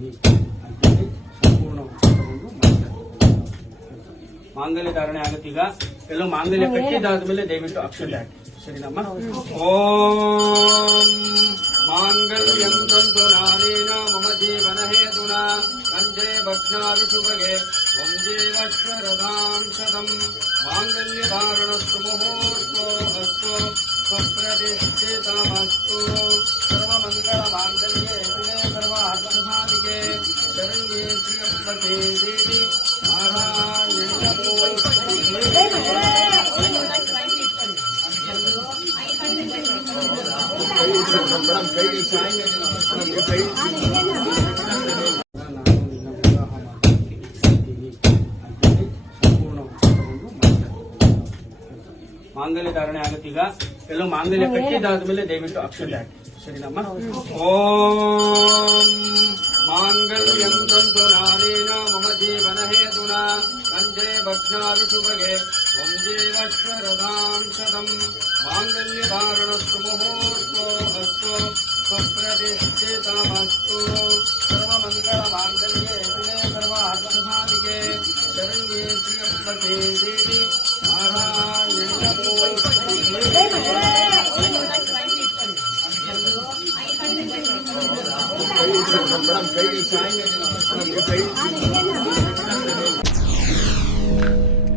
ಅಂತೇಳಿ ಸಂಪೂರ್ಣ ತಗೊಂಡು ಮಾಂಗಲ್ಯ ಧಾರಣೆ ಆಗುತ್ತೀಗ. ಎಲ್ಲೋ ಮಾಂಗಲ್ಯ ಕಟ್ಟಿದ್ದಾದ್ಮೇಲೆ ದಯವಿಟ್ಟು ಅಕ್ಷತೆ ಹಾಕಿ, ಸರಿನಮ್ಮ? ಓಂ ಮಾಂಗಲ್ಯಂ ತಂತು ನಾನೇನ ಮಮ ಜೀವನ ಹೇತುನ ಕಂಠೆ ಭಕ್ಷ್ಯಾದಿ ಶುಭಗೆ ತ್ವಂ ಜೀವಶ್ವರದಾಂ ಶತಂ ಮಾಂಗಲ್ಯ ಧಾರಣಸ್ತು ಮುಹೂರ್ತೋ ಅಸ್ತು ಸ್ವಪ್ರತಿಷ್ಠಿತಮಸ್ತು ಸರ್ವಮಂಗಳ ಮಾಂಗಲ್ಯೆ ಶಿವೆ ಸರ್ವಾರ್ಥಸಾಧಿಕೆ ಶರಣ್ಯೇ ತ್ರ್ಯಂಬಕೆ ದೇವಿ ನಾರಾಯಣಿ ಮಾಂಗಲ್ಯ ಧಾರಣೆ ಆಗುತ್ತೀಗ. ಎಲ್ಲೋ ಮಾಂಗಲ್ಯ ಕಟ್ಟಿದ್ದಾದ್ಮೇಲೆ ದಯವಿಟ್ಟು ಅಕ್ಷತೆ ಹಾಕಿ, ಸರಿನಮ್ಮ? ಓಂ ಮಾಂಗಲ್ಯಂ ತಂತು ನಾನೇನ ಮಮ ಜೀವನ ಹೇತುನ ಕಂಠೆ ಭಕ್ಷ್ಯಾದಿ ಶುಭಗೆ ತ್ವಂ ಜೀವಶ್ವರದಾಂ ಶತಂ ಮಾಂಗಲ್ಯ ಧಾರಣಸ್ತು ಮುಹೂರ್ತೋ ಅಸ್ತು ಸ್ವಪ್ರತಿಷ್ಠಿತಮಸ್ತು ಸರ್ವಮಂಗಳ ಮಾಂಗಲ್ಯೆ ಶಿವೆ ಸರ್ವಾರ್ಥಸಾಧಿಕೆ ಶರಣ್ಯೇ ತ್ರ್ಯಂಬಕೆ ದೇವಿ ನಾರಾಯಣಿ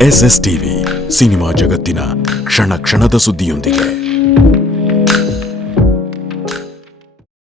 SS ಟಿವಿ ಸಿನಿಮಾ ಜಗತ್ತಿನ ಕ್ಷಣ ಕ್ಷಣದ ಸುದ್ದಿಯೊಂದಿಗೆ.